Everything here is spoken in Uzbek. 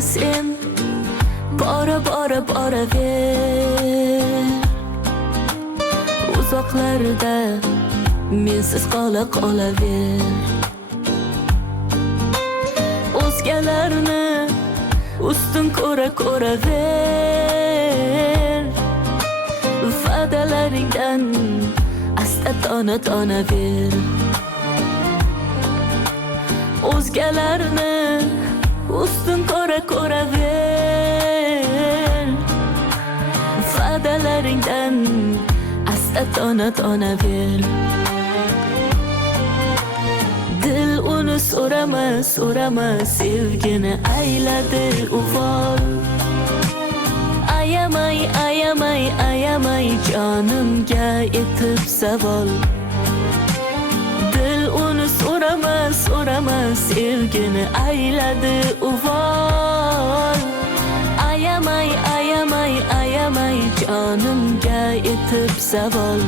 sen boraver. Uzoqlarda mensiz qolaver. O'zgalarni ustun ko'raver. Va'dalaringdan asta tona ver. O'zgalarni ustun ko'raver. Va'dalaringdan asta tona ver. Dil uni so'rama sevgini ayladi uvol. Ayamay jonimga etib savol. Dil uni so'rama sevgini ayladi uvol. Ayamay jonimga etib savol.